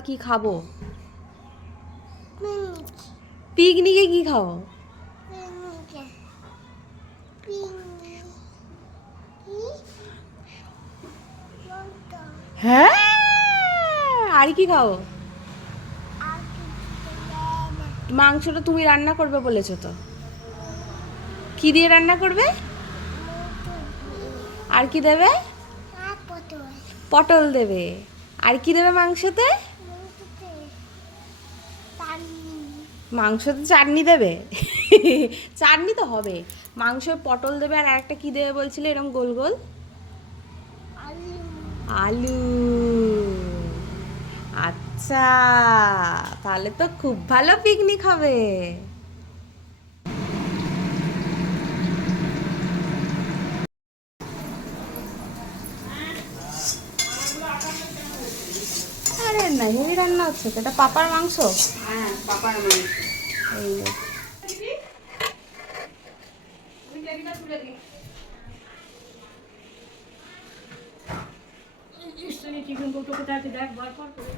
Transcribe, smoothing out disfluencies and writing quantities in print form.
আমরা কি খাবো? পিকনিকে কি খাবো? হ্যাঁ, আর কি খাবো? মাংসটা তুমি রান্না করবে বলেছো তো। কি দিয়ে রান্না করবে? আর কি দেবে? পটল দেবে। আর কি দেবে মাংসতে? মাংসতে চাটনি দেবে। চাটনি তো হবে। মাংসে পটল দেবে আর একটা কি দেবে বলছিলে এরকম গোল গোল? আলু। আচ্ছা, তাহলে তো খুব ভালো পিকনিক হবে। আরে না, হেভি রান্না হচ্ছে তো, এটা পাপার মাংস। হ্যাঁ, পাপার মাংস। এই নে। চিকেন কৌটো কোথায় আছে দেখ, বার কর করে।